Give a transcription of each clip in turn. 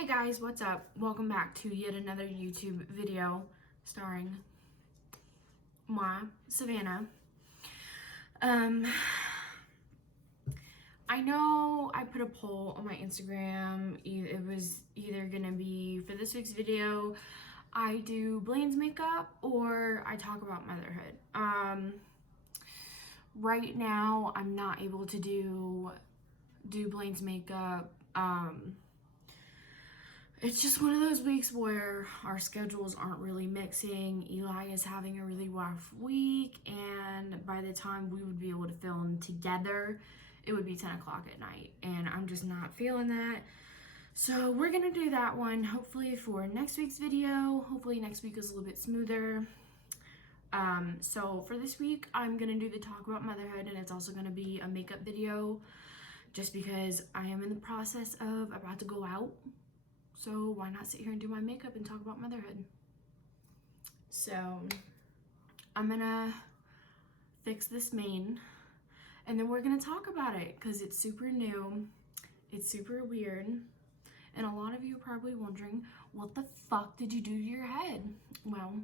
Hey guys, what's up? Welcome back to yet another YouTube video starring moi, Savannah. I know I put a poll on my Instagram. It was either gonna be for this week's video, I do Blaine's makeup or I talk about motherhood. Right now I'm not able to do Blaine's makeup. It's just one of those weeks where our schedules aren't really mixing. Eli is having a really rough week, and by the time we would be able to film together, it would be 10 o'clock at night, and I'm just not feeling that. So we're gonna do that one, hopefully for next week's video. Hopefully next week is a little bit smoother. So for this week, I'm gonna do the talk about motherhood, and it's also gonna be a makeup video, just because I am in the process of about to go out. So why not sit here and do my makeup and talk about motherhood? So I'm gonna fix this mane and then we're gonna talk about it because it's super new, it's super weird, and a lot of you are probably wondering, what the fuck did you do to your head? Well,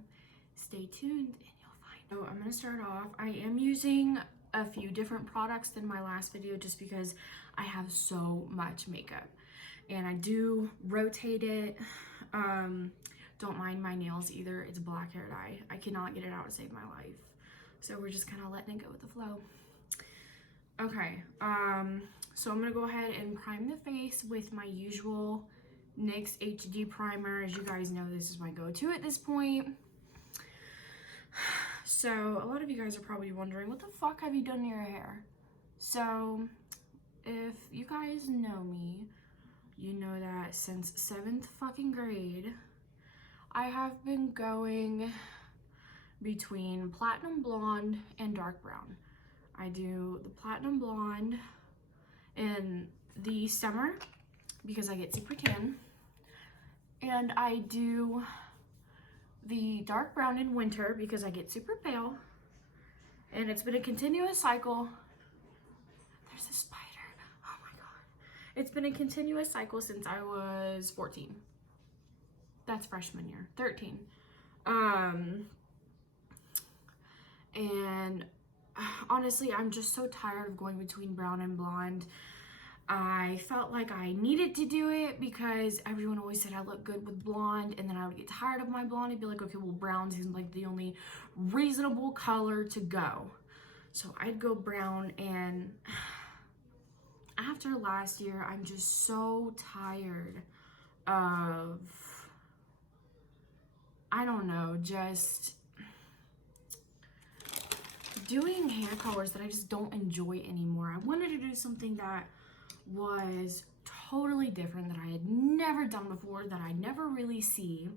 stay tuned and you'll find. So I'm gonna start off. I am using a few different products than my last video just because I have so much makeup. And I do rotate it. Don't mind my nails either. It's black hair dye. I cannot get it out to save my life. So we're just kind of letting it go with the flow. Okay, so I'm gonna go ahead and prime the face with my usual NYX HD primer. As you guys know, this is my go-to at this point. So a lot of you guys are probably wondering, what the fuck have you done to your hair? So if you guys know me, you know that since 7th fucking grade, I have been going between platinum blonde and dark brown. I do the platinum blonde in the summer because I get super tan, and I do the dark brown in winter because I get super pale, and it's been a continuous cycle. There's a spider. Oh my god. It's been a continuous cycle since I was 14. That's freshman year. 13. And honestly, I'm just so tired of going between brown and blonde. I felt like I needed to do it because everyone always said I look good with blonde, and then I would get tired of my blonde and be like, okay, well, brown seems like the only reasonable color to go. So I'd go brown, and after last year, I'm just so tired of, I don't know, just doing hair colors that I just don't enjoy anymore. I wanted to do something that was totally different, that I had never done before, that I never really see.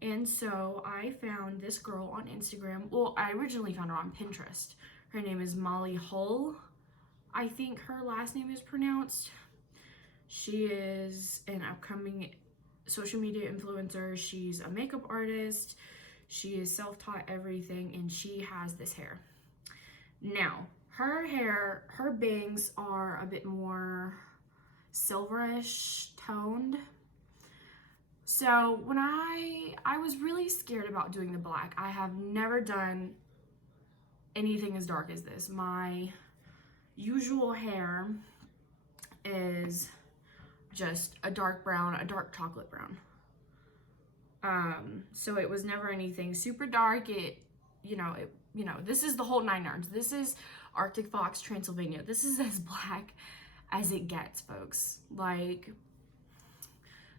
And so I found this girl on Instagram. Well, I originally found her on Pinterest. Her name is Molly Hull, I think her last name is pronounced. She is an upcoming social media influencer. She's a makeup artist. She is self-taught everything, and she has this hair. Now, her hair, her bangs are a bit more silverish toned. So when I was really scared about doing the black. I have never done anything as dark as this. My usual hair is just a dark brown, a dark chocolate brown. So it was never anything super dark. This is the whole 9 yards. This is Arctic Fox Transylvania. This is as black as it gets, folks. Like,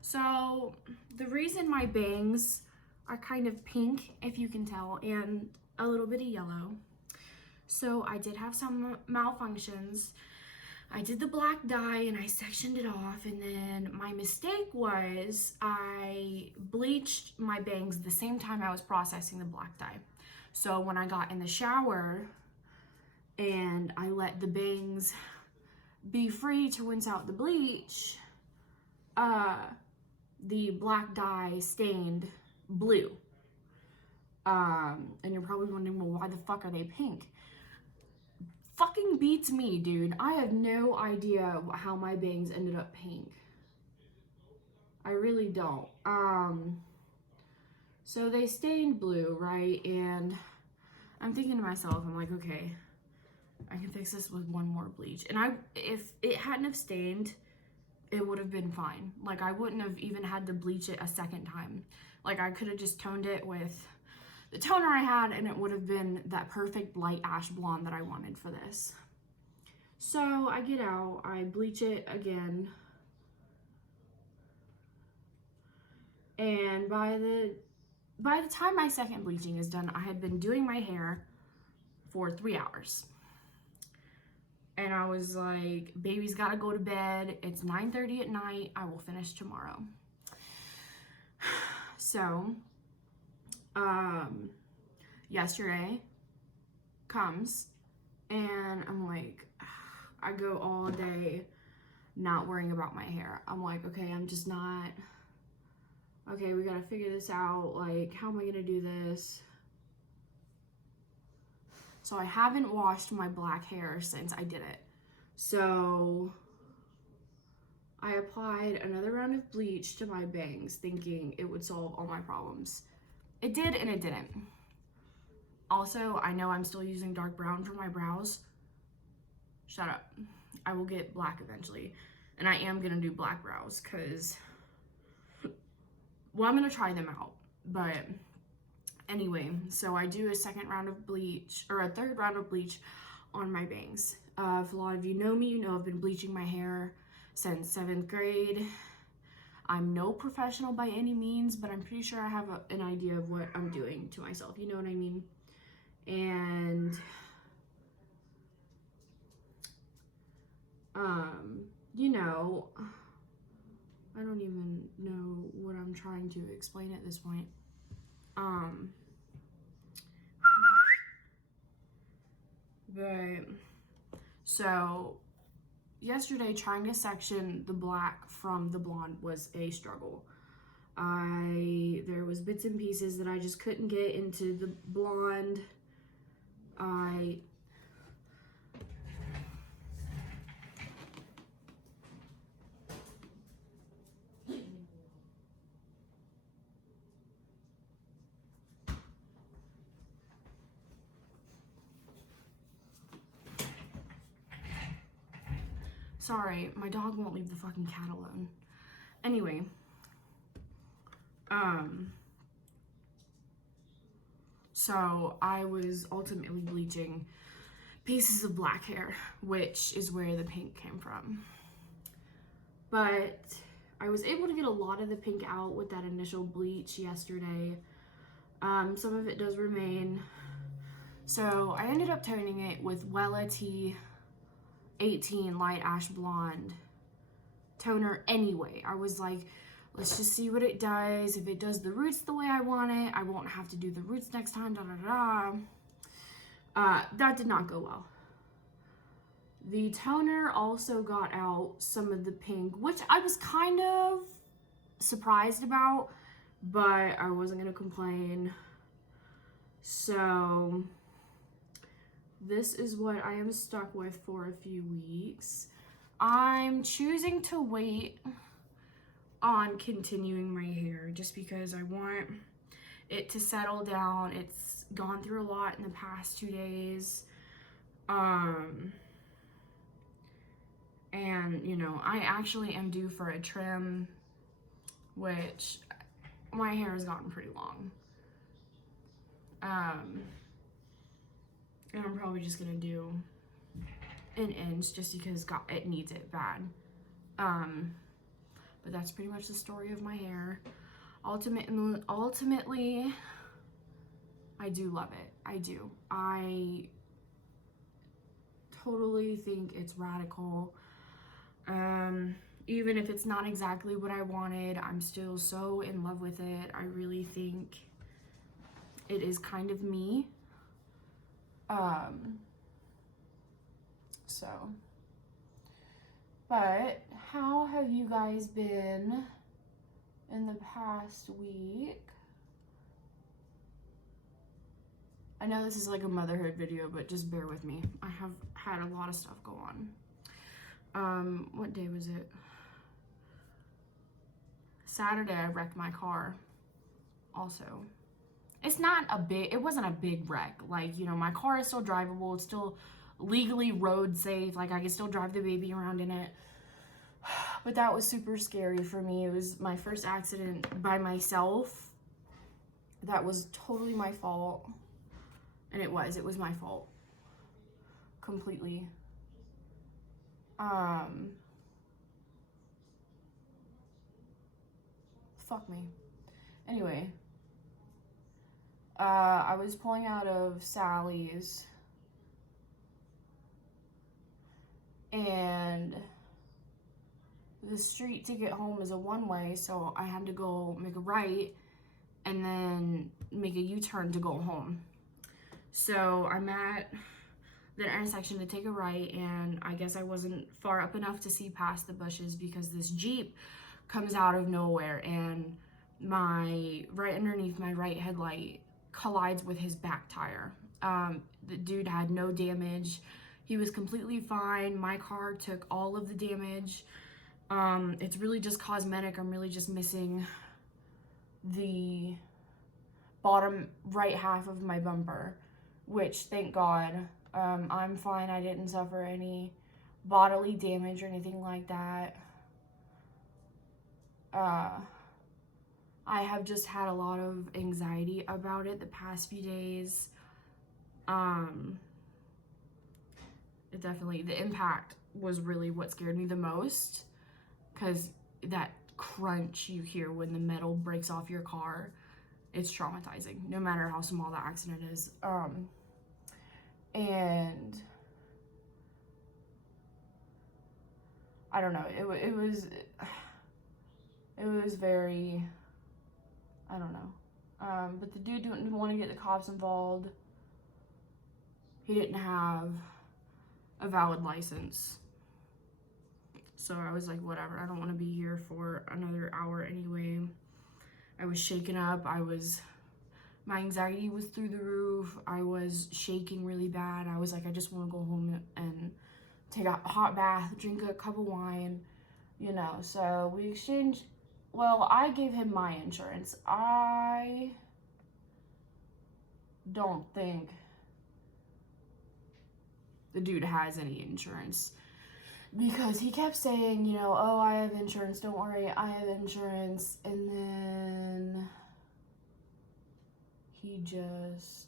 so the reason my bangs are kind of pink, if you can tell, and a little bit of yellow. So I did have some malfunctions. I did the black dye and I sectioned it off, and then my mistake was I bleached my bangs the same time I was processing the black dye. So when I got in the shower and I let the bangs be free to rinse out the bleach, the black dye stained blue. And you're probably wondering, well, why the fuck are they pink? Fucking beats me, dude. I have no idea how my bangs ended up pink. I really don't. So they stained blue, right? And I'm thinking to myself, I'm like, okay, I can fix this with one more bleach. And if it hadn't have stained, it would have been fine. Like, I wouldn't have even had to bleach it a second time. Like, I could have just toned it with the toner I had, and it would have been that perfect light ash blonde that I wanted for this. So I get out, I bleach it again, and by the time my second bleaching is done, I had been doing my hair for 3 hours. And I was like, baby's gotta go to bed. It's 9:30 at night. I will finish tomorrow. So, yesterday comes, and I'm like, I go all day not worrying about my hair. I'm like, okay, okay, we gotta figure this out. Like, how am I gonna do this? So I haven't washed my black hair since I did it. So I applied another round of bleach to my bangs, thinking it would solve all my problems. It did, and it didn't. Also, I know I'm still using dark brown for my brows. Shut up. I will get black eventually. And I am gonna do black brows, because, well, I'm gonna try them out. But anyway, so I do a third round of bleach on my bangs. If a lot of you know me, you know I've been bleaching my hair since 7th grade. I'm no professional by any means, but I'm pretty sure I have an idea of what I'm doing to myself. You know what I mean? And you know, I don't even know what I'm trying to explain at this point. But so yesterday, trying to section the black from the blonde was a struggle. There was bits and pieces that I just couldn't get into the blonde. Sorry, my dog won't leave the fucking cat alone. Anyway, so I was ultimately bleaching pieces of black hair, which is where the pink came from. But I was able to get a lot of the pink out with that initial bleach yesterday. Some of it does remain. So I ended up toning it with Wella T 18 Light Ash Blonde toner anyway. I was like, let's just see what it does. If it does the roots the way I want it, I won't have to do the roots next time, that did not go well. The toner also got out some of the pink, which I was kind of surprised about, but I wasn't gonna complain. So this is what I am stuck with for a few weeks. I'm choosing to wait on continuing my hair just because I want it to settle down. It's gone through a lot in the past 2 days. And you know, I actually am due for a trim, which my hair has gotten pretty long. And I'm probably just gonna do an inch just because it needs it bad. But that's pretty much the story of my hair. Ultimately, I do love it. I do. I totally think it's radical. Even if it's not exactly what I wanted, I'm still so in love with it. I really think it is kind of me. But how have you guys been in the past week? I know this is like a motherhood video, but just bear with me. I have had a lot of stuff go on. What day was it? Saturday I wrecked my car also. It wasn't a big wreck. Like, you know, my car is still drivable. It's still legally road safe. Like, I can still drive the baby around in it. But that was super scary for me. It was my first accident by myself. That was totally my fault. And it was my fault. Completely. Fuck me. Anyway. I was pulling out of Sally's. And the street to get home is a one-way, so I had to go make a right and then make a U-turn to go home. So I'm at the intersection to take a right, and I guess I wasn't far up enough to see past the bushes because this Jeep comes out of nowhere, and right underneath my right headlight collides with his back tire. The dude had no damage. He was completely fine. My car took all of the damage. It's really just cosmetic. I'm really just missing the bottom right half of my bumper, which, thank God, I'm fine. I didn't suffer any bodily damage or anything like that. I have just had a lot of anxiety about it the past few days. The impact was really what scared me the most, because that crunch you hear when the metal breaks off your car, it's traumatizing, no matter how small the accident is. And I don't know, it was very, I don't know. But the dude didn't want to get the cops involved. He didn't have a valid license. So I was like, whatever, I don't want to be here for another hour anyway. I was shaken up. My anxiety was through the roof. I was shaking really bad. I was like, I just want to go home and take a hot bath, drink a cup of wine, you know. So we exchanged, well, I gave him my insurance. I don't think the dude has any insurance, because he kept saying, you know, oh, I have insurance, don't worry, I have insurance, and then he just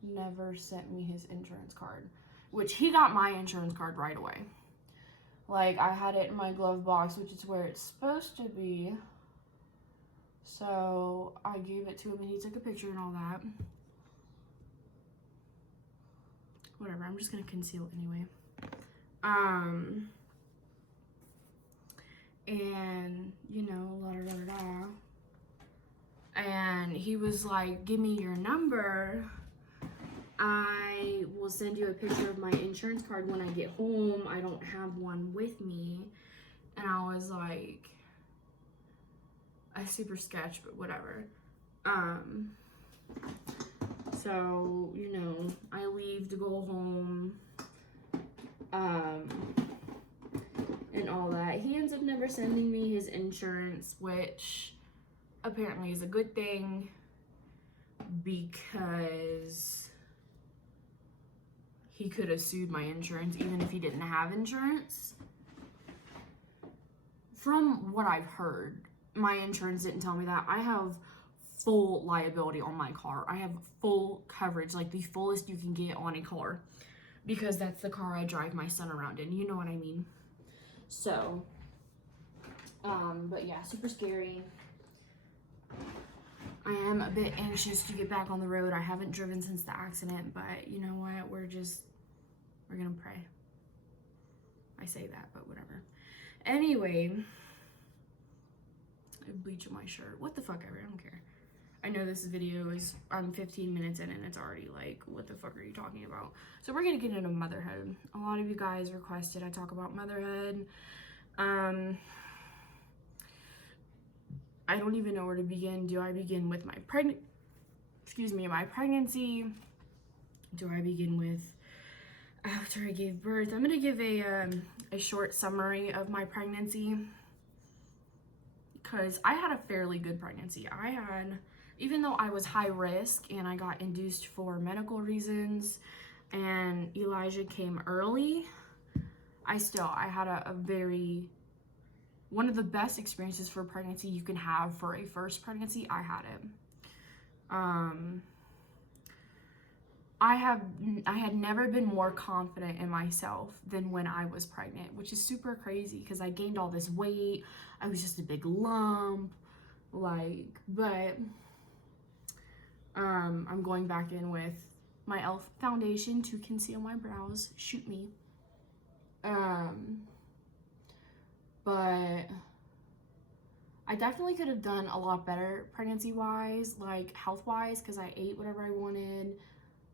never sent me his insurance card, which he got my insurance card right away. Like, I had it in my glove box, which is where it's supposed to be, so I gave it to him and he took a picture and all that. Whatever, I'm just gonna conceal it anyway. And, you know, la da da da. And he was like, give me your number. I will send you a picture of my insurance card when I get home. I don't have one with me. And I was like, a super sketch, but whatever. So, you know, I leave to go home, and all that. He ends up never sending me his insurance, which apparently is a good thing, because he could have sued my insurance even if he didn't have insurance. From what I've heard, my insurance didn't tell me that. I have full liability on my car. I have full coverage, like the fullest you can get on a car, because that's the car I drive my son around in. You know what I mean? So, but yeah, super scary. I am a bit anxious to get back on the road. I haven't driven since the accident, but you know what? We're gonna pray. I say that, but whatever. Anyway, I bleached my shirt. What the fuck ever, I don't care. I know this video I'm 15 minutes in and it's already like, what the fuck are you talking about? So we're gonna get into motherhood. A lot of you guys requested I talk about motherhood. I don't even know where to begin. Do I begin with my pregnancy? Do I begin with after I gave birth? I'm gonna give a short summary of my pregnancy. because I had a fairly good pregnancy. Even though I was high risk and I got induced for medical reasons and Elijah came early, I had a very, one of the best experiences for pregnancy you can have for a first pregnancy. I had it. I had never been more confident in myself than when I was pregnant, which is super crazy because I gained all this weight. I was just a big lump, but I'm going back in with my e.l.f. foundation to conceal my brows. Shoot me. But I definitely could have done a lot better pregnancy-wise, like health-wise, because I ate whatever I wanted.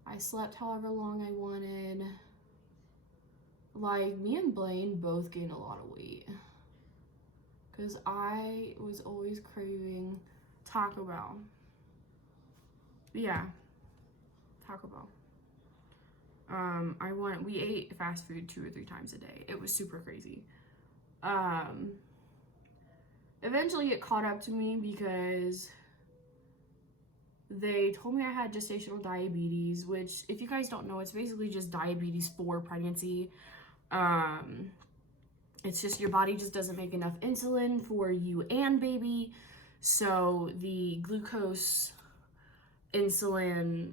I slept however long I wanted. Like, me and Blaine both gained a lot of weight. Because I was always craving Taco Bell. Yeah, Taco Bell. We ate fast food 2 or 3 times a day. It was super crazy. Eventually it caught up to me because they told me I had gestational diabetes, which, if you guys don't know, it's basically just diabetes for pregnancy. It's just your body just doesn't make enough insulin for you and baby, so the glucose insulin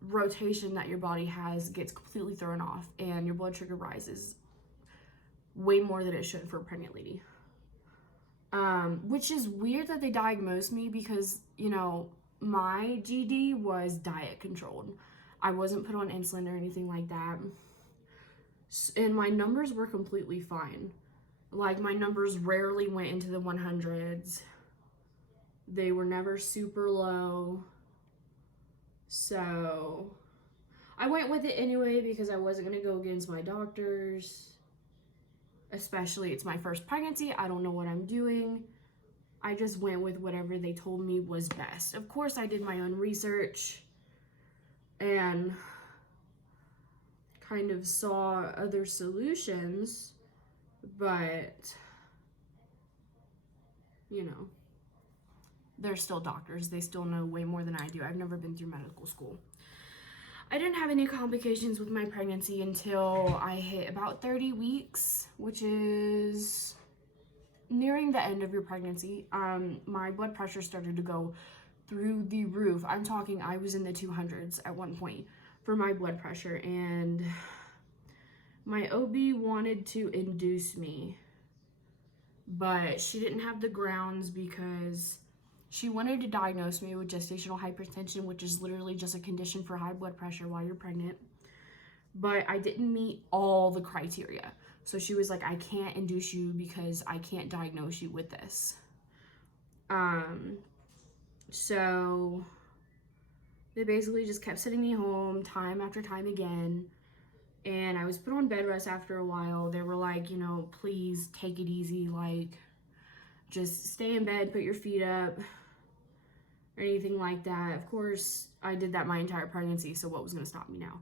rotation that your body has gets completely thrown off, and your blood sugar rises way more than it should for a pregnant lady. Which is weird that they diagnosed me because, you know, my GD was diet controlled. I wasn't put on insulin or anything like that. And my numbers were completely fine. Like, my numbers rarely went into the 100s. They were never super low. So I went with it anyway because I wasn't going to go against my doctors. Especially, it's my first pregnancy. I don't know what I'm doing. I just went with whatever they told me was best. Of course, I did my own research and kind of saw other solutions, but, you know, they're still doctors. They still know way more than I do. I've never been through medical school. I didn't have any complications with my pregnancy until I hit about 30 weeks, which is nearing the end of your pregnancy. My blood pressure started to go through the roof. I'm talking, I was in the 200s at one point for my blood pressure, and my OB wanted to induce me, but she didn't have the grounds because she wanted to diagnose me with gestational hypertension, which is literally just a condition for high blood pressure while you're pregnant. But I didn't meet all the criteria. So she was like, I can't induce you because I can't diagnose you with this. So they basically just kept sending me home time after time again. And I was put on bed rest after a while. They were like, you know, please take it easy. Like, just stay in bed, put your feet up, or anything like that. Of course, I did that my entire pregnancy, so what was going to stop me now?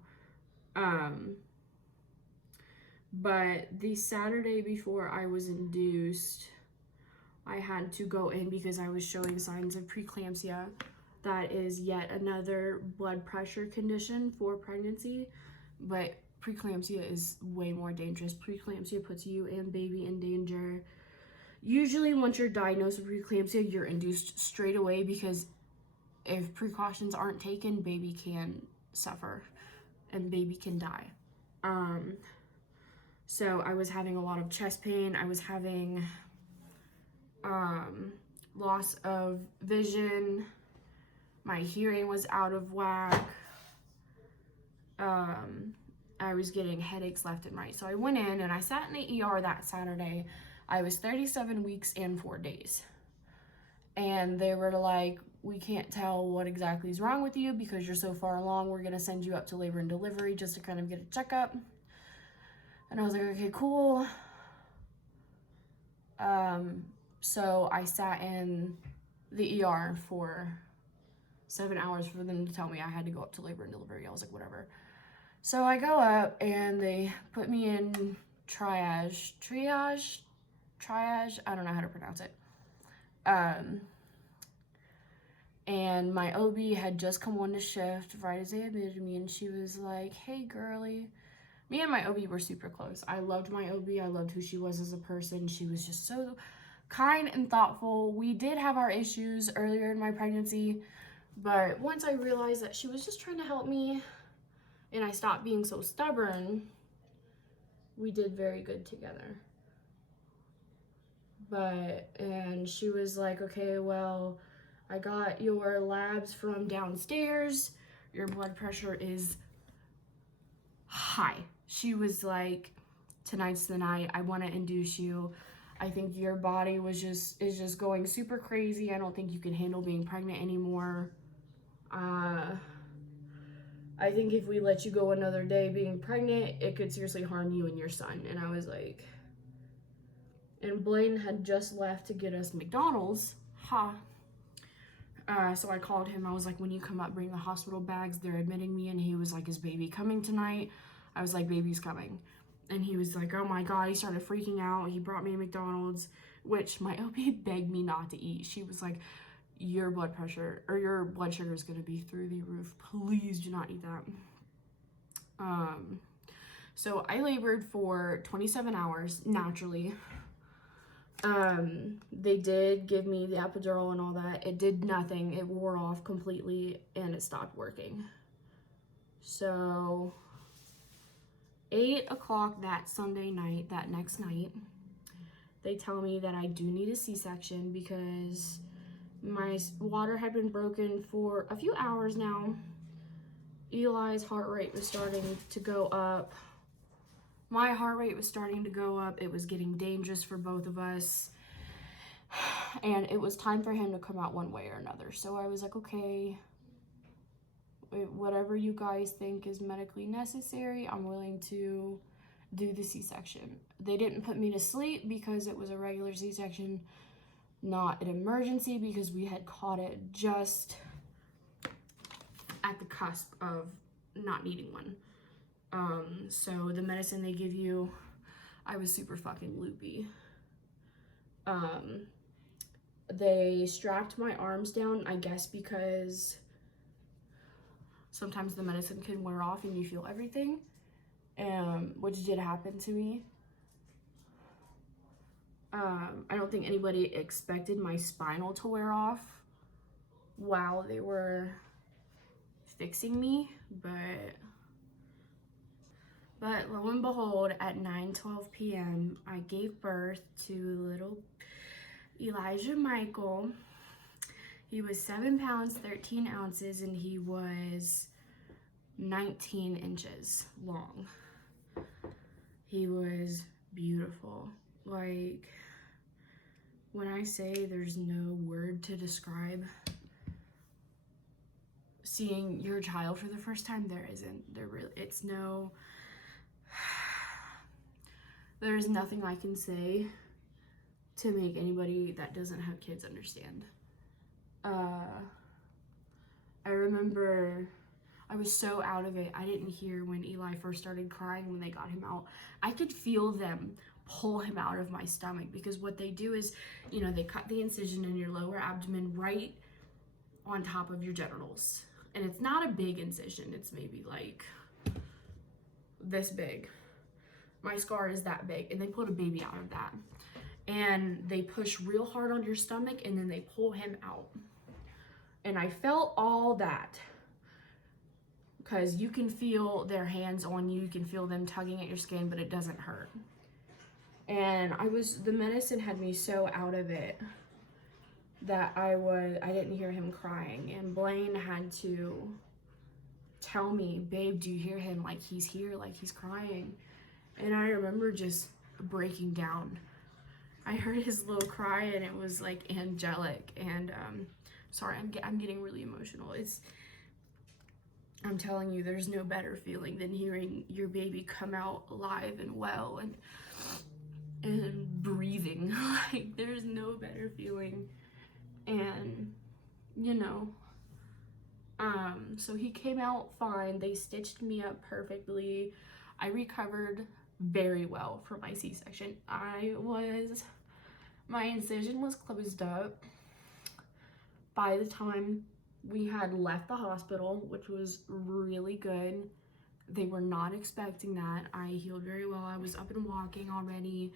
But the Saturday before I was induced, I had to go in because I was showing signs of preeclampsia. That is yet another blood pressure condition for pregnancy, but preeclampsia is way more dangerous. Preeclampsia puts you and baby in danger. Usually once you're diagnosed with preeclampsia, you're induced straight away because if precautions aren't taken, baby can suffer and baby can die. So I was having a lot of chest pain. I was having loss of vision. My hearing was out of whack. I was getting headaches left and right. So I went in and I sat in the ER that Saturday. I was 37 weeks and 4 days. And they were like, we can't tell what exactly is wrong with you because you're so far along. We're going to send you up to labor and delivery just to kind of get a checkup. And I was like, okay, cool. So I sat in the ER for 7 hours for them to tell me I had to go up to labor and delivery. I was like, whatever. So I go up and they put me in triage, I don't know how to pronounce it. And my OB had just come on to shift right as they admitted me, and she was like, hey, girly. Me and my OB were super close. I loved my OB. I loved who she was as a person. She was just so kind and thoughtful. We did have our issues earlier in my pregnancy, but once I realized that she was just trying to help me and I stopped being so stubborn, we did very good together. And she was like, okay, well, I got your labs from downstairs. Your blood pressure is high. She was like, tonight's the night. I want to induce you. I think your body is just going super crazy. I don't think you can handle being pregnant anymore. I think if we let you go another day being pregnant, it could seriously harm you and your son. And I was like, and Blaine had just left to get us McDonald's. So I called him. I was like, when you come up, bring the hospital bags. They're admitting me. And he was like, is baby coming tonight? I was like, baby's coming. And he was like, oh my God. He started freaking out. He brought me a McDonald's, which my OB begged me not to eat. She was like, your blood pressure or your blood sugar is going to be through the roof. Please do not eat that. So I labored for 27 hours naturally. They did give me the epidural and all that. It did nothing. It wore off completely and it stopped working. So 8 o'clock that Sunday night, that next night, they tell me that I do need a C-section because my water had been broken for a few hours now. Eli's heart rate was starting to go up. My heart rate was starting to go up. It was getting dangerous for both of us. And it was time for him to come out one way or another. So I was like, okay, whatever you guys think is medically necessary, I'm willing to do the C-section. They didn't put me to sleep because it was a regular C-section, not an emergency, because we had caught it just at the cusp of not needing one. So the medicine they give you, I was super fucking loopy. They strapped my arms down, I guess because sometimes the medicine can wear off and you feel everything, which did happen to me. I don't think anybody expected my spinal to wear off while they were fixing me, but lo and behold, at 9:12 p.m., I gave birth to little Elijah Michael. He was 7 pounds, 13 ounces, and he was 19 inches long. He was beautiful. Like, when I say there's no word to describe seeing your child for the first time, there isn't. There's nothing I can say to make anybody that doesn't have kids understand. I remember I was so out of it. I didn't hear when Eli first started crying when they got him out. I could feel them pull him out of my stomach, because what they do is, they cut the incision in your lower abdomen right on top of your genitals. And it's not a big incision. It's maybe like this big. My scar is that big, and they pulled a baby out of that. And they push real hard on your stomach, and then they pull him out. And I felt all that, because you can feel their hands on you. You can feel them tugging at your skin, but it doesn't hurt. And the medicine had me so out of it that I didn't hear him crying. And Blaine had to tell me, babe, do you hear him? Like, he's here, like he's crying. And I remember just breaking down. I heard his little cry, and it was like angelic. And sorry, I'm getting really emotional. I'm telling you, there's no better feeling than hearing your baby come out alive and well and breathing. Like, there's no better feeling. And so he came out fine. They stitched me up perfectly. I recovered very well from my C-section. My incision was closed up by the time we had left the hospital, which was really good. They were not expecting that. I healed very well. I was up and walking already.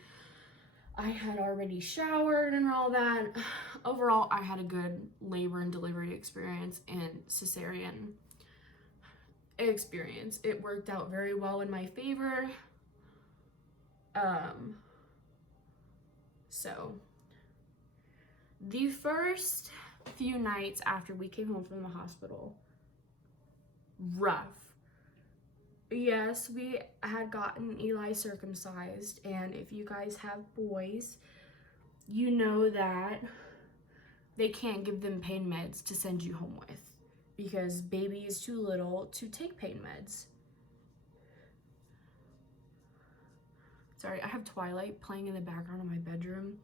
I had already showered and all that. Overall, I had a good labor and delivery experience and cesarean experience. It worked out very well in my favor. So the first few nights after we came home from the hospital, rough. Yes, we had gotten Eli circumcised, and if you guys have boys, you know that they can't give them pain meds to send you home with because baby is too little to take pain meds. Sorry, I have Twilight playing in the background of my bedroom,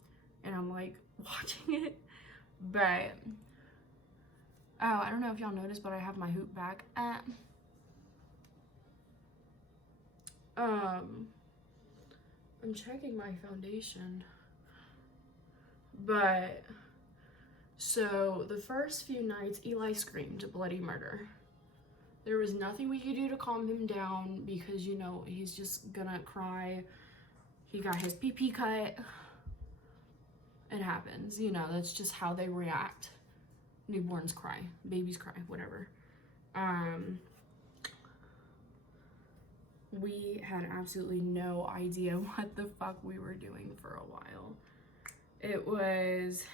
and I'm like watching it, but oh, I don't know if y'all noticed, but I have my hoop back. I'm checking my foundation, but so the first few nights, Eli screamed bloody murder. There was nothing we could do to calm him down because, you know, he's just gonna cry. He got his pee-pee cut. It happens, you know, that's just how they react. Newborns cry, babies cry, whatever. We had absolutely no idea what the fuck we were doing for a while. It was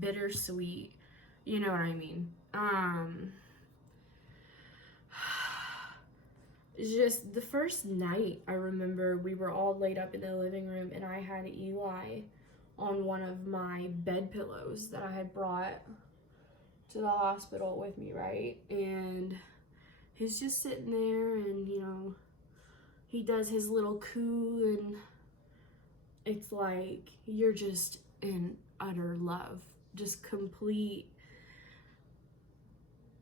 bittersweet, you know what I mean. Just the first night, I remember we were all laid up in the living room and I had Eli on one of my bed pillows that I had brought to the hospital with me, right? And he's just sitting there and, you know, he does his little coo and it's like you're just in utter love, just complete.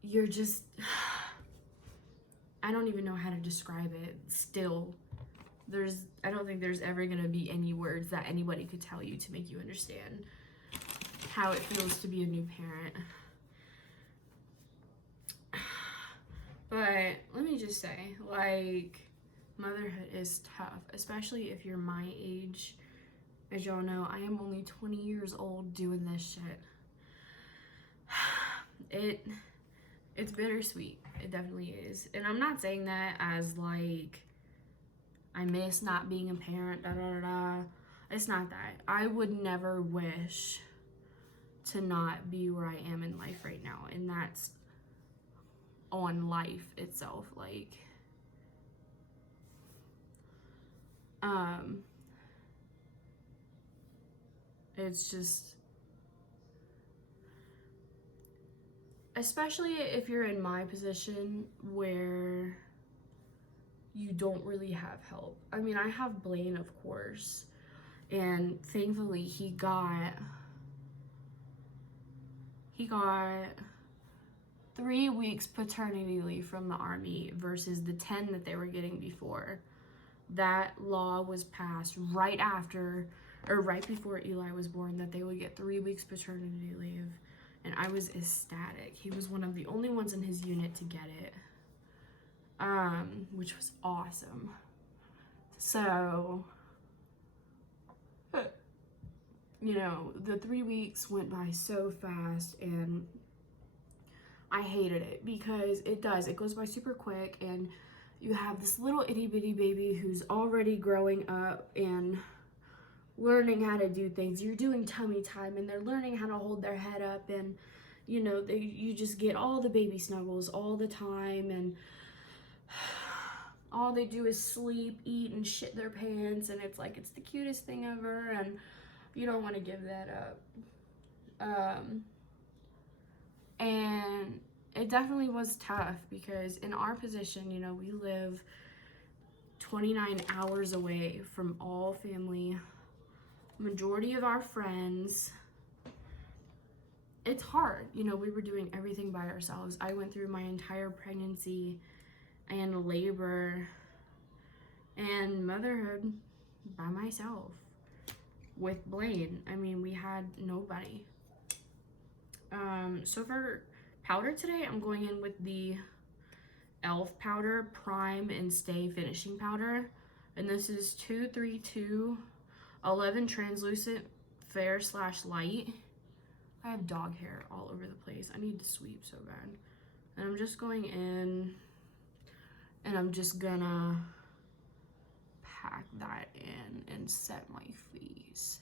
You're just, I don't even know how to describe it still. I don't think there's ever gonna be any words that anybody could tell you to make you understand how it feels to be a new parent. But let me just say, like, motherhood is tough, especially if you're my age. As y'all know, I am only 20 years old doing this shit. It's bittersweet. It definitely is. And I'm not saying that as like, I miss not being a parent, da da da da. It's not that. I would never wish to not be where I am in life right now. And that's on life itself. Like, it's just, especially if you're in my position where you don't really have help. I mean, I have Blaine, of course, and thankfully he got 3 weeks paternity leave from the Army versus the 10 that they were getting before. That law was passed right before Eli was born, that they would get 3 weeks paternity leave. And I was ecstatic. He was one of the only ones in his unit to get it, which was awesome. So, you know, the 3 weeks went by so fast and I hated it because it goes by super quick, and you have this little itty bitty baby who's already growing up and learning how to do things. You're doing tummy time and they're learning how to hold their head up, and you know, you just get all the baby snuggles all the time, and all they do is sleep, eat, and shit their pants, and it's like, it's the cutest thing ever, and you don't want to give that up. And it definitely was tough because in our position, you know, we live 29 hours away from all family, majority of our friends. It's hard, you know, we were doing everything by ourselves. I went through my entire pregnancy and labor and motherhood by myself. with Blaine. I mean, we had nobody. So for powder today, I'm going in with the e.l.f. powder, Prime and Stay Finishing Powder. And this is 232 11 Translucent Fair / Light. I have dog hair all over the place. I need to sweep so bad. And I'm just going in and I'm just gonna pack that in and set my face.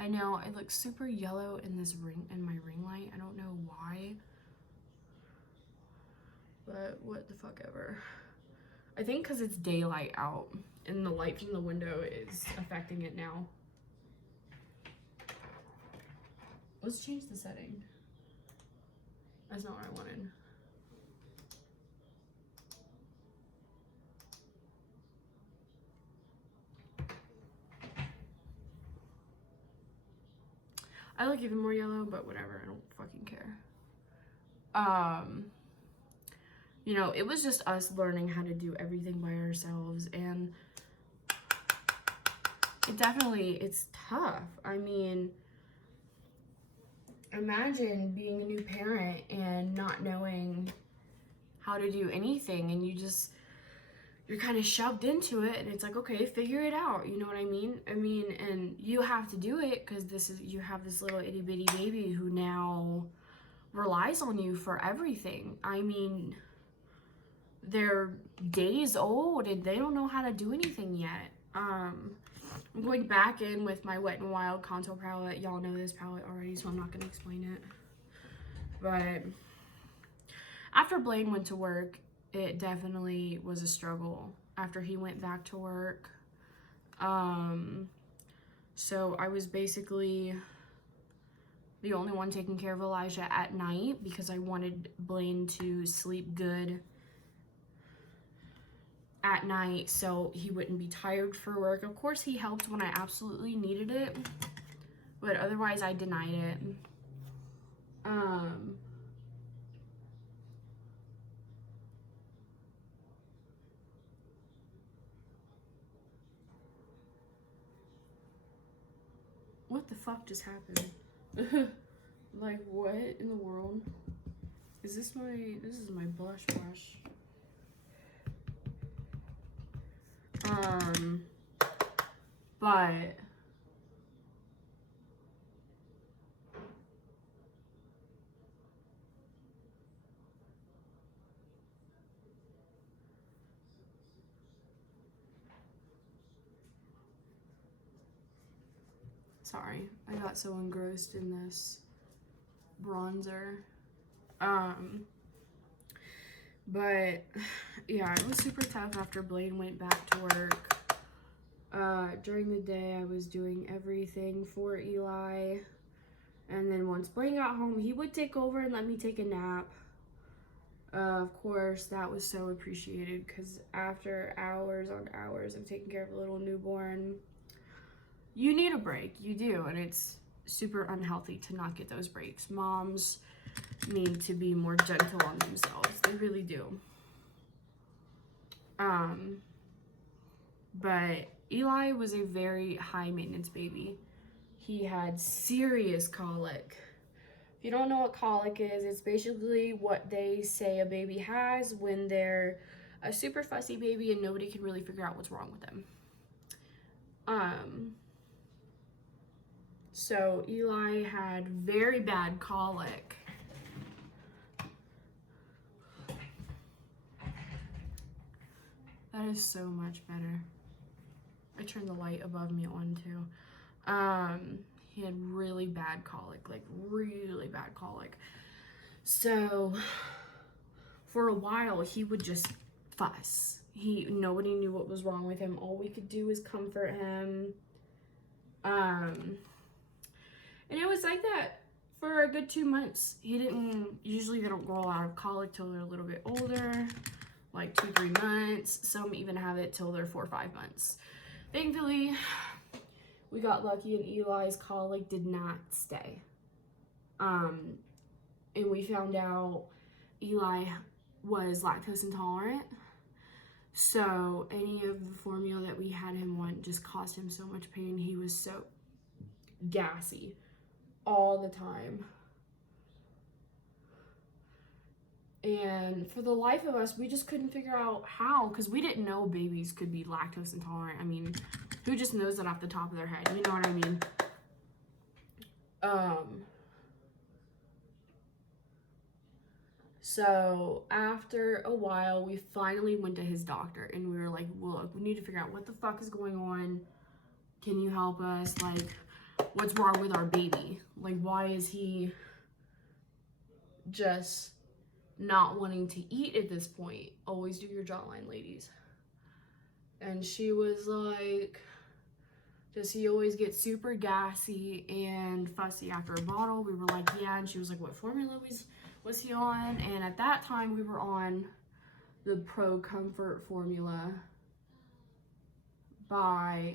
I know it looks super yellow in this ring, in my ring light. I don't know why, but what the fuck ever. I think because it's daylight out and the light from the window is affecting it now. Let's change the setting. That's not what I wanted. I look even more yellow, but whatever, I don't fucking care. You know, it was just us learning how to do everything by ourselves, and it's tough. I mean, imagine being a new parent and not knowing how to do anything, and you're kind of shoved into it, and it's like, okay, figure it out, you know what I mean? And you have to do it because you have this little itty bitty baby who now relies on you for everything. I mean, they're days old and they don't know how to do anything yet. I'm going back in with my Wet n Wild contour palette. Y'all know this palette already, so I'm not going to explain it. But after Blaine went to work, it definitely was a struggle after he went back to work. So I was basically the only one taking care of Elijah at night because I wanted Blaine to sleep good at night so he wouldn't be tired for work. Of course, he helped when I absolutely needed it, but otherwise I denied it. What the fuck just happened? Like, what in the world? This is my blush brush. But sorry, I got so engrossed in this bronzer. But yeah, it was super tough after Blaine went back to work. During the day, I was doing everything for Eli. And then once Blaine got home, he would take over and let me take a nap. Of course, that was so appreciated because after hours on hours of taking care of a little newborn, you need a break. You do. And it's super unhealthy to not get those breaks. Moms need to be more gentle on themselves. They really do. But Eli was a very high maintenance baby. He had serious colic. If you don't know what colic is, it's basically what they say a baby has when they're a super fussy baby and nobody can really figure out what's wrong with them. So Eli had very bad colic. That is so much better. I turned the light above me on too. He had really bad colic, like really bad colic. So for a while he would just fuss. Nobody knew what was wrong with him. All we could do was comfort him. And it was like that for a good 2 months. Usually they don't grow out of colic till they're a little bit older, like 2-3 months. Some even have it till they're 4 or 5 months. Thankfully, we got lucky and Eli's colic did not stay. And we found out Eli was lactose intolerant. So any of the formula that we had him on just caused him so much pain. He was so gassy all the time. And for the life of us, we just couldn't figure out how, because we didn't know babies could be lactose intolerant. I mean, who just knows that off the top of their head? You know what I mean? So after a while, we finally went to his doctor, and we were like, look, we need to figure out what the fuck is going on. Can you help us? Like, what's wrong with our baby? Like, why is he just not wanting to eat at this point? Always do your jawline, ladies. And she was like, does he always get super gassy and fussy after a bottle? We were like, yeah. And she was like, what formula was he on? And at that time, we were on the Pro Comfort formula by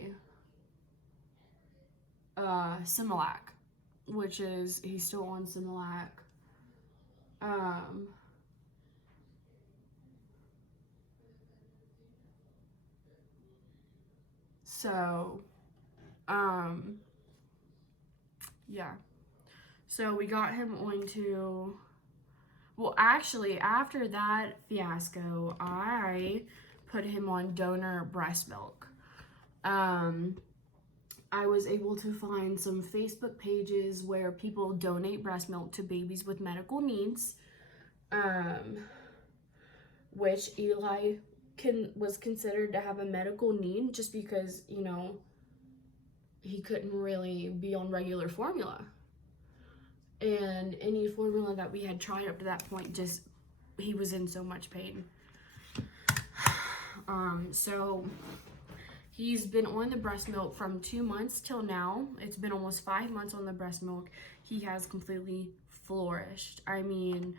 Similac, which is, he's still on Similac. So, yeah. So we got him onto, well, actually, after that fiasco, I put him on donor breast milk. I was able to find some Facebook pages where people donate breast milk to babies with medical needs, which Eli was considered to have a medical need just because, you know, he couldn't really be on regular formula. And any formula that we had tried up to that point, just, he was in so much pain. So he's been on the breast milk from 2 months till now. It's been almost 5 months on the breast milk. He has completely flourished. I mean,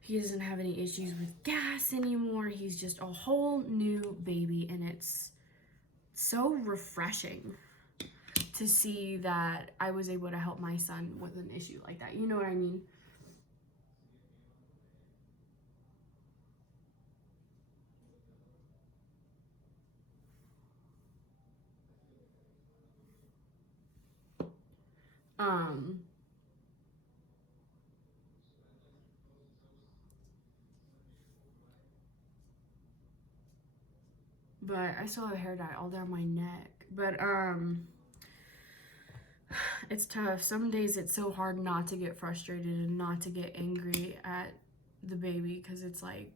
he doesn't have any issues with gas anymore. He's just a whole new baby, and it's so refreshing to see that I was able to help my son with an issue like that. You know what I mean? But I still have hair dye all down my neck. But it's tough. Some days it's so hard not to get frustrated and not to get angry at the baby, because it's like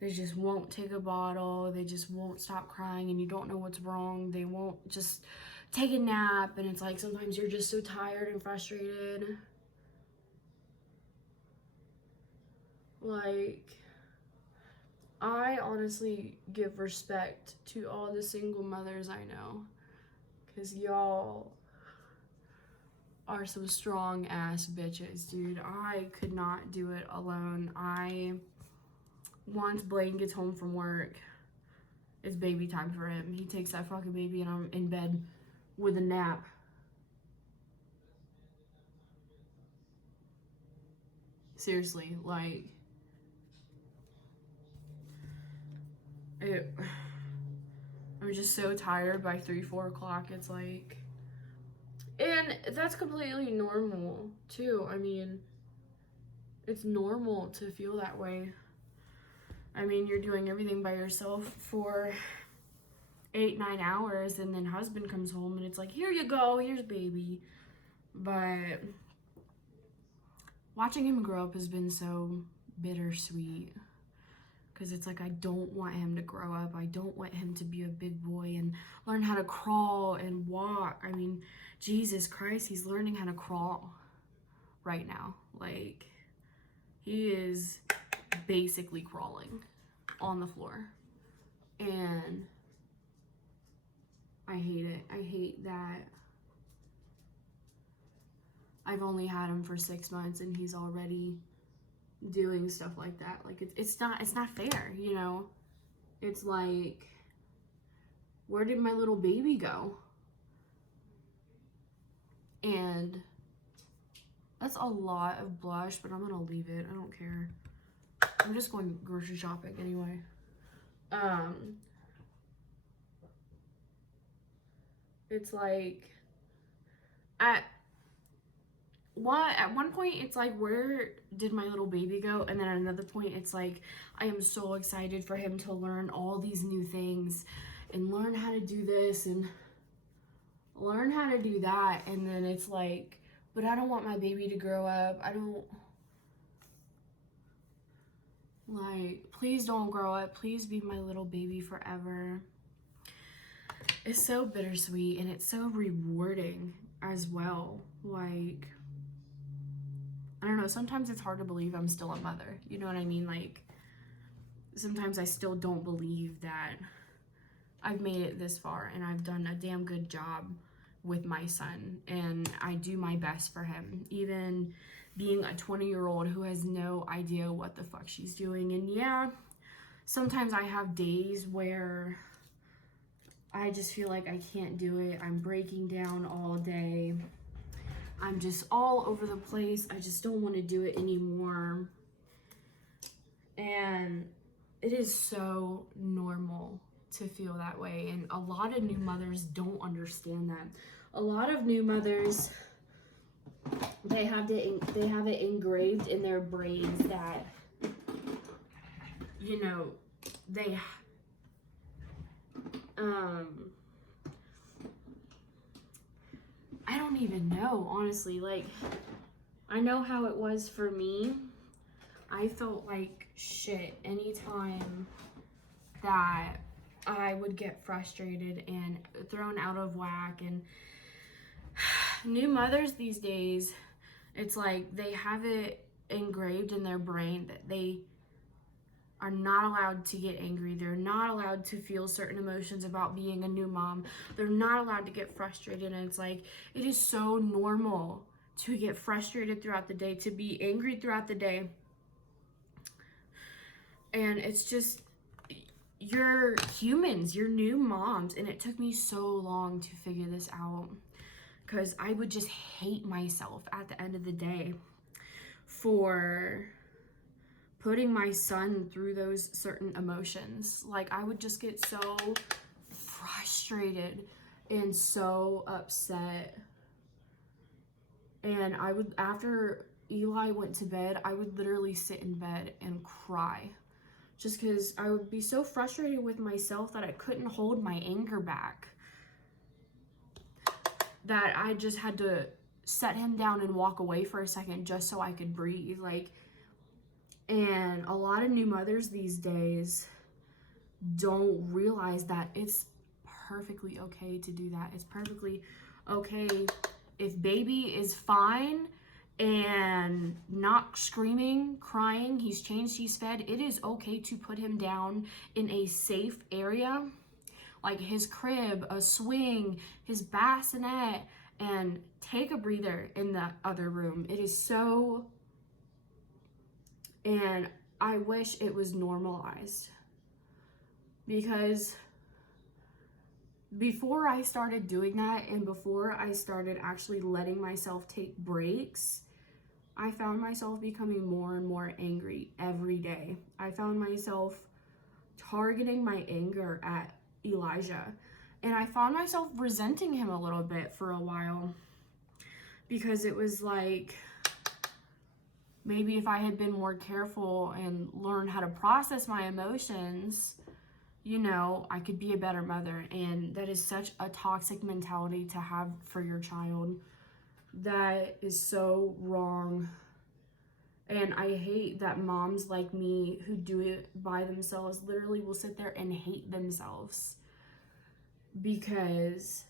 they just won't take a bottle, they just won't stop crying, and you don't know what's wrong. They won't just take a nap, and it's like sometimes you're just so tired and frustrated. Like, I honestly give respect to all the single mothers I know, because y'all are some strong ass bitches, dude. I could not do it alone. Once Blaine gets home from work, it's baby time for him. He takes that fucking baby, and I'm in bed with a nap. Seriously, like, I'm just so tired by 3-4 o'clock. It's like, and that's completely normal too. I mean, it's normal to feel that way. I mean, you're doing everything by yourself for 8-9 hours, and then husband comes home and it's like, here you go, here's baby. But watching him grow up has been so bittersweet, because it's like, I don't want him to grow up. I don't want him to be a big boy and learn how to crawl and walk. I mean, Jesus Christ, he's learning how to crawl right now. Like, he is basically crawling on the floor. And I hate it. I hate that I've only had him for 6 months and he's already doing stuff like that. Like, it's not fair, you know? It's like, where did my little baby go? And that's a lot of blush, but I'm gonna leave it. I don't care. I'm just going grocery shopping anyway. It's like, at one point it's like, where did my little baby go? And then at another point it's like, I am so excited for him to learn all these new things and learn how to do this and learn how to do that. And then it's like, but I don't want my baby to grow up. I don't, like, please don't grow up. Please be my little baby forever. It's so bittersweet, and it's so rewarding as well. Like, I don't know, sometimes it's hard to believe I'm still a mother. You know what I mean? Like, sometimes I still don't believe that I've made it this far and I've done a damn good job with my son, and I do my best for him, even being a 20-year-old who has no idea what the fuck she's doing. And yeah, sometimes I have days where I just feel like I can't do it. I'm breaking down all day. I'm just all over the place. I just don't want to do it anymore. And it is so normal to feel that way. And a lot of new mothers don't understand that. A lot of new mothers, they have it engraved in their brains that, you know, they I don't even know, honestly. Like, I know how it was for me. I felt like shit anytime that I would get frustrated and thrown out of whack. And new mothers these days, it's like they have it engraved in their brain that they are not allowed to get angry. They're not allowed to feel certain emotions about being a new mom. They're not allowed to get frustrated. And it's like, it is so normal to get frustrated throughout the day, to be angry throughout the day. And it's just, you're humans, you're new moms. And it took me so long to figure this out, because I would just hate myself at the end of the day for putting my son through those certain emotions. Like, I would just get so frustrated and so upset. And I would, after Eli went to bed, I would literally sit in bed and cry, just because I would be so frustrated with myself that I couldn't hold my anger back, that I just had to set him down and walk away for a second just so I could breathe. Like, and a lot of new mothers these days don't realize that it's perfectly okay to do that. It's perfectly okay if baby is fine and not screaming, crying, he's changed, he's fed, it is okay to put him down in a safe area, like his crib, a swing, his bassinet, and take a breather in the other room. It is so, and I wish it was normalized, because before I started doing that and before I started actually letting myself take breaks, I found myself becoming more and more angry every day. I found myself targeting my anger at Elijah, and I found myself resenting him a little bit for a while, because it was like, maybe if I had been more careful and learned how to process my emotions, you know, I could be a better mother. And that is such a toxic mentality to have for your child. That is so wrong. And I hate that moms like me who do it by themselves literally will sit there and hate themselves because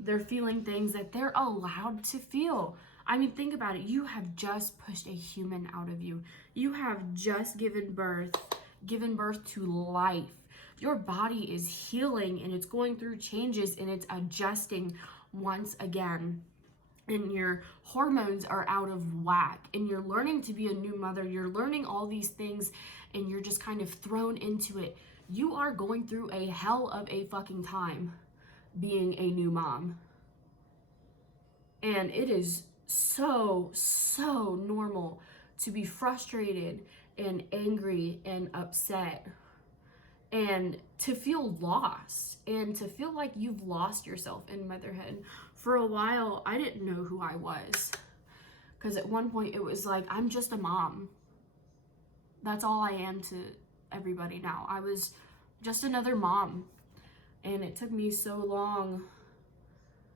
they're feeling things that they're allowed to feel. I mean, think about it. You have just pushed a human out of you. You have just given birth to life. Your body is healing and it's going through changes and it's adjusting once again. And your hormones are out of whack and you're learning to be a new mother. You're learning all these things and you're just kind of thrown into it. You are going through a hell of a fucking time being a new mom. And it is so normal to be frustrated and angry and upset and to feel lost and to feel like you've lost yourself in motherhood For a while, I didn't know who I was. Because at one point, it was like, I'm just a mom. That's all I am to everybody now. I was just another mom. And it took me so long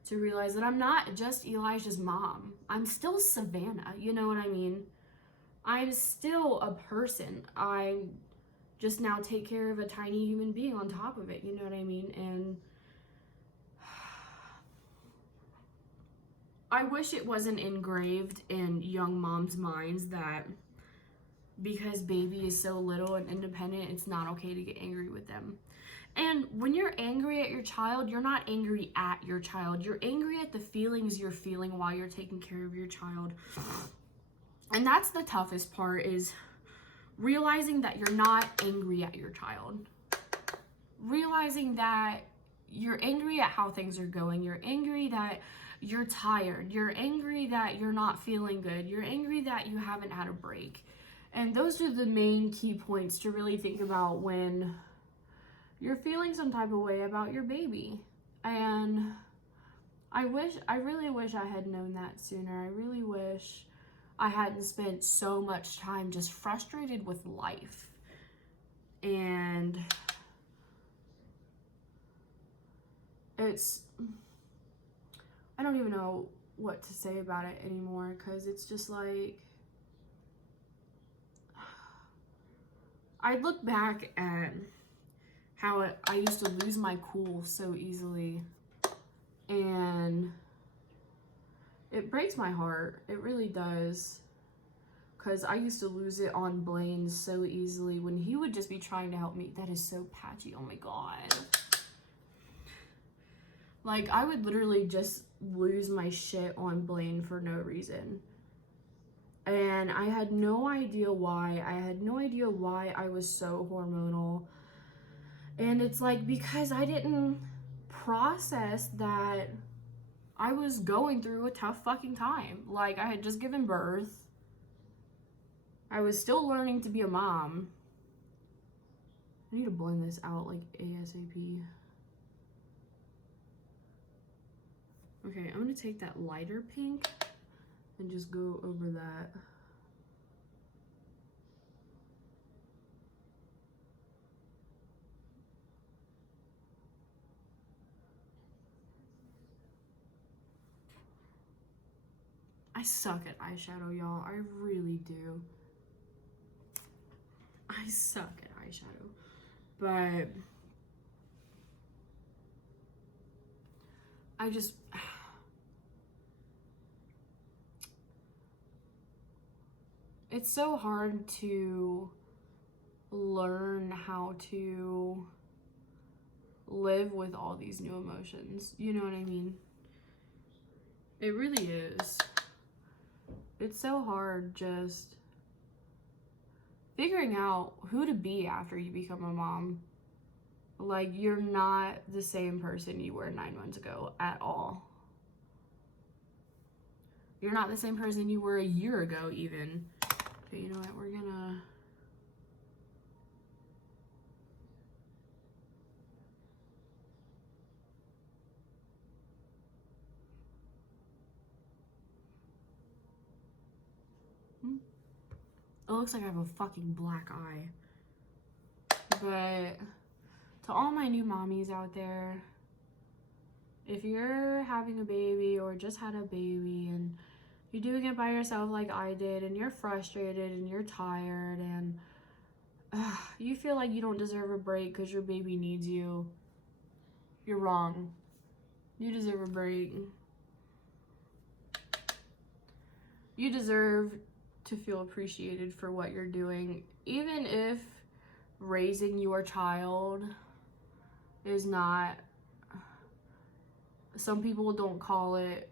to realize that I'm not just Elijah's mom. I'm still Savannah, you know what I mean? I'm still a person. I just now take care of a tiny human being on top of it, you know what I mean? And I wish it wasn't engraved in young moms' minds that because baby is so little and independent, it's not okay to get angry with them. And when you're angry at your child, you're not angry at your child. You're angry at the feelings you're feeling while you're taking care of your child. And that's the toughest part, is realizing that you're not angry at your child. Realizing that you're angry at how things are going. You're angry that you're tired. You're angry that you're not feeling good. You're angry that you haven't had a break. And those are the main key points to really think about when you're feeling some type of way about your baby. And I really wish I had known that sooner. I really wish I hadn't spent so much time just frustrated with life. And I don't even know what to say about it anymore, because it's just like, I look back at how I used to lose my cool so easily, and it breaks my heart. It really does, because I used to lose it on Blaine so easily when he would just be trying to help me. That is so patchy, oh my god. Like, I would literally just lose my shit on Blaine for no reason. And I had no idea why. I had no idea why I was so hormonal. And it's like, because I didn't process that I was going through a tough fucking time. Like, I had just given birth. I was still learning to be a mom. I need to blend this out like ASAP. Okay, I'm gonna take that lighter pink and just go over that. I suck at eyeshadow, y'all. I really do. I suck at eyeshadow. But I just... It's so hard to learn how to live with all these new emotions. You know what I mean? It really is. It's so hard just figuring out who to be after you become a mom. Like, you're not the same person you were 9 months ago at all. You're not the same person you were a year ago even. Okay, you know what? We're gonna... It looks like I have a fucking black eye. But to all my new mommies out there, if you're having a baby or just had a baby and you're doing it by yourself like I did, and you're frustrated and you're tired and you feel like you don't deserve a break because your baby needs you, you're wrong. You deserve a break. You deserve to feel appreciated for what you're doing, even if raising your child is not, some people don't call it,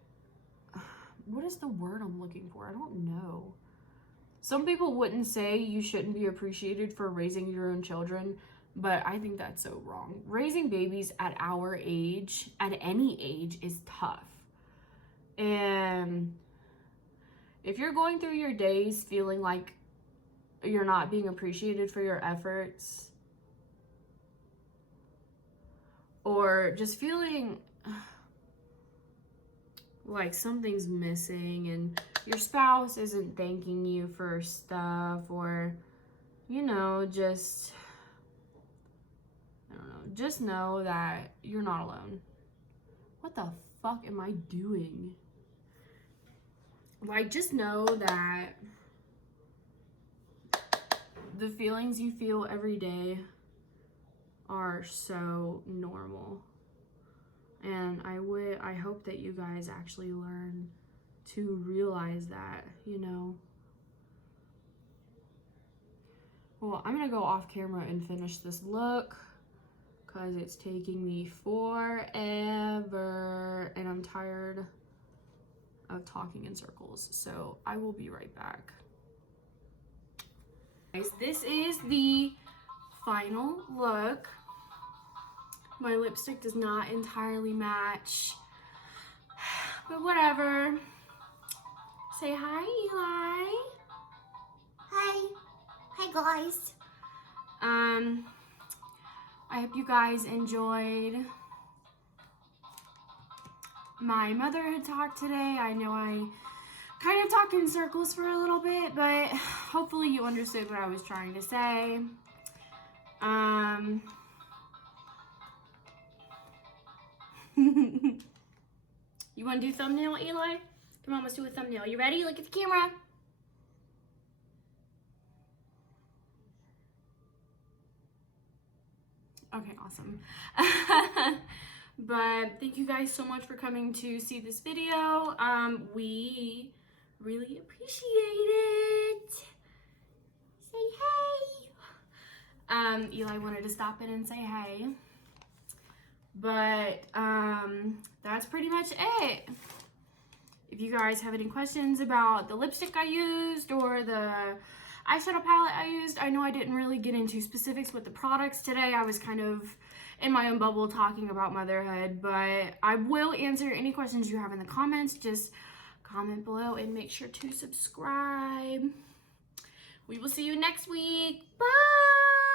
what is the word I'm looking for? I don't know. Some people wouldn't say you shouldn't be appreciated for raising your own children, but I think that's so wrong. Raising babies at our age, at any age, is tough. And if you're going through your days feeling like you're not being appreciated for your efforts, or just feeling like something's missing and your spouse isn't thanking you for stuff, or, you know, just, I don't know, just know that you're not alone. What the fuck am I doing? Like, just know that the feelings you feel every day are so normal. And I hope that you guys actually learn to realize that, you know. Well, I'm gonna go off camera and finish this look because it's taking me forever and I'm tired of talking in circles. So I will be right back. Guys, this is the final look. My lipstick does not entirely match, but whatever. Say hi, Eli. Hi. Hi, guys. I hope you guys enjoyed my motherhood talk today. I know I kind of talked in circles for a little bit, but hopefully you understood what I was trying to say. You want to do thumbnail, Eli? Come on, let's do a thumbnail. You ready? Look at the camera. Okay, awesome. But thank you guys so much for coming to see this video. We really appreciate it. Say hey. Eli wanted to stop in and say hey. But that's pretty much it. If you guys have any questions about the lipstick I used or the eyeshadow palette I used, I know I didn't really get into specifics with the products today. I was kind of in my own bubble talking about motherhood, but I will answer any questions you have in the comments. Just comment below and make sure to subscribe. We will see you next week. Bye!